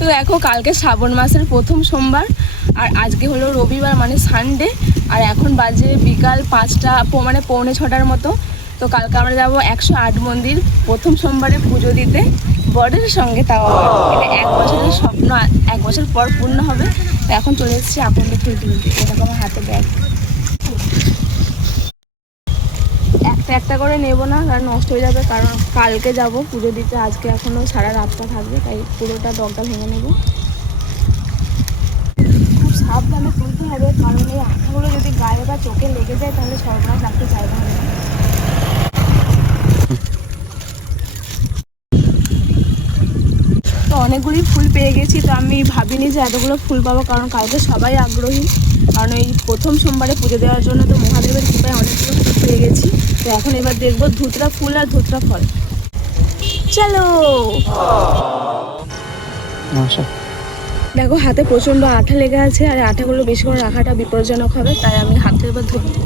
তো দেখো কালকে শ্রাবণ মাসের প্রথম সোমবার আর আজকে হলো রবিবার মানে সানডে। আর এখন বাজে বিকাল 5টা মানে পৌনে 6টার মতো। তো কালকে আমরা যাবো 108 মন্দির প্রথম সোমবারে পুজো দিতে বরের সঙ্গে। তাও এটা 1 বছরের স্বপ্ন 1 বছর পর পূর্ণ হবে। তো এখন চলে এসেছি আকন্দ ফুল তুলতে। এটা আমার হাতে ব্যাগ, একটা একটা করে নেবো না কারণ নষ্ট হয়ে যাবে, কারণ কালকে যাব পুজো দিতে, আজকে এখনও সারা রাতটা থাকবে, তাই পুরোটা ডগটা ভেঙে নেব। খুব সাবধানে তুলতে হবে কারণ এই আঠাগুলো যদি গায়ে বা চোখে লেগে যায় তাহলে সর্বনাশ, রাখতে জায়গা হবে না। তো অনেকগুলি ফুল পেয়ে গেছি, তো আমি ভাবিনি যে এতগুলো ফুল পাবো, কারণ কালকে সবাই আগ্রহী, কারণ এই প্রথম সোমবারে পুজো দেওয়ার জন্য। তো মহাদেবের কৃপায় অনেকগুলো ফুল পেয়ে গেছি। তো এখন এবার দেখবো ধুতরা ফুল আর ধুতরা ফল। চলো। দেখো হাতে প্রচন্ড আঠা লেগে আছে, আর আঠাগুলো বেশি করে রাখাটা বিপজ্জনক হবে, তাই আমি হাতে এবার ধরবো।